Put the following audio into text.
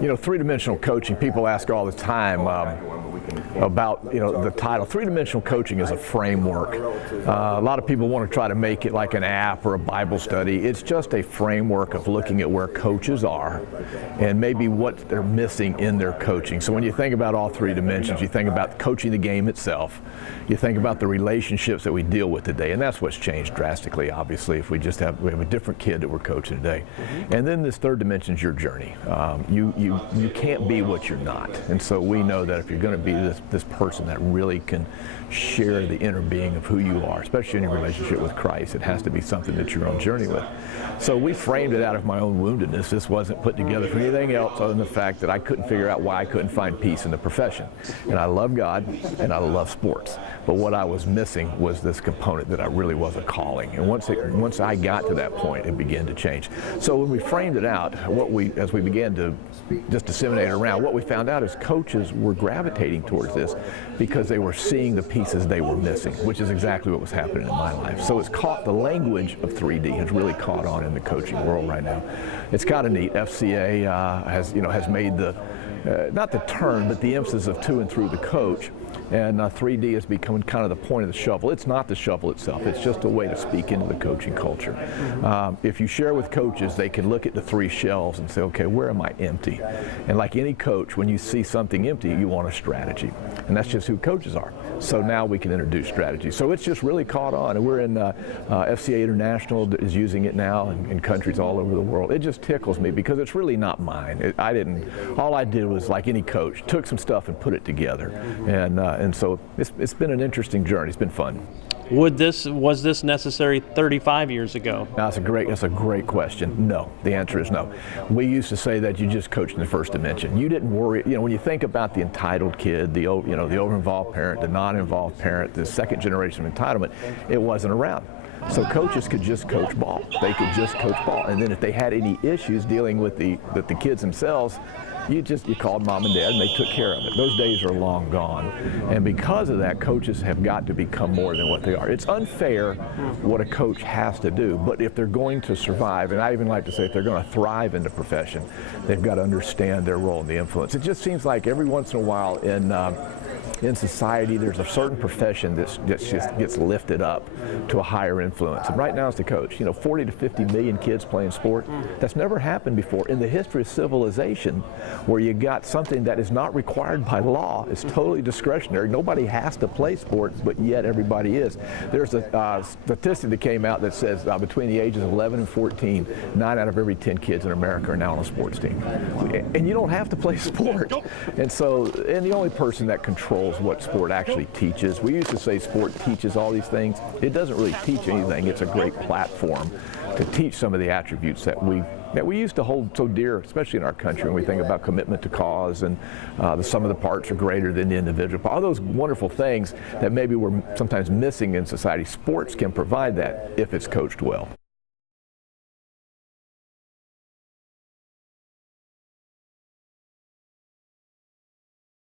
You know, three-dimensional coaching, people ask all the time about, the title. Three-dimensional coaching is a framework. A lot of people want to try to make it like an app or a Bible study. It's just a framework of looking at where coaches are and maybe what they're missing in their coaching. So when you think about all three dimensions, you think about coaching the game itself, you think about the relationships that we deal with today, and that's what's changed drastically, obviously, if we have a different kid that we're coaching today. And then this third dimension is your journey. You can't be what you're not. And so we know that if you're going to be this person that really can share the inner being of who you are, especially in your relationship with Christ, it has to be something that you're on journey with. So we framed it out of my own woundedness. This wasn't put together for anything else other than the fact that I couldn't figure out why I couldn't find peace in the profession. And I love God and I love sports. But what I was missing was this component that I really was a calling. And once I got to that point, it began to change. So when we framed it out, as we began to just disseminate it around, what we found out is coaches were gravitating towards this because they were seeing the pieces they were missing, which is exactly what was happening in my life. So it's caught, the language of 3D has really caught on in the coaching world right now. It's kind of neat. FCA has made the, not the turn, but the emphasis of to and through the coach. And 3D has become kind of the point of the shovel. It's not the shovel itself. It's just a way to speak into the coaching culture. If you share with coaches, they can look at the three shelves and say, okay, where am I empty? And like any coach, when you see something empty, you want a strategy. And that's just who coaches are. So now we can introduce strategy. So it's just really caught on. And we're in FCA International is using it now in countries all over the world. It just tickles me because it's really not mine. All I did was, like any coach, took some stuff and put it together. And so it's been an interesting journey. It's been fun. Was this necessary 35 years ago? That's a great question. No, the answer is no. We used to say that you just coached in the first dimension. You didn't worry. When you think about the entitled kid, the over-involved parent, the non-involved parent, the second generation of entitlement, it wasn't around. So coaches could just coach ball. They could just coach ball. And then if they had any issues dealing with the kids themselves, you called mom and dad and they took care of it. Those days are long gone. And because of that, coaches have got to become more than what they are. It's unfair what a coach has to do, but if they're going to survive, and I even like to say if they're going to thrive in the profession, they've got to understand their role and the influence. It just seems like every once in a while in society, there's a certain profession that just gets lifted up to a higher influence. And right now it's the coach. 40 to 50 million kids playing sport. That's never happened before in the history of civilization, where you got something that is not required by law. It's totally discretionary. Nobody has to play sports, but yet everybody is. There's a statistic that came out that says between the ages of 11 and 14, 9 out of every 10 kids in America are now on a sports team. And you don't have to play sport. And the only person that controls what sport actually teaches. We used to say sport teaches all these things. It doesn't really teach anything. It's a great platform to teach some of the attributes that we used to hold so dear, especially in our country when we think about commitment to cause and the sum of the parts are greater than the individual. All those wonderful things that maybe we're sometimes missing in society. Sports can provide that if it's coached well.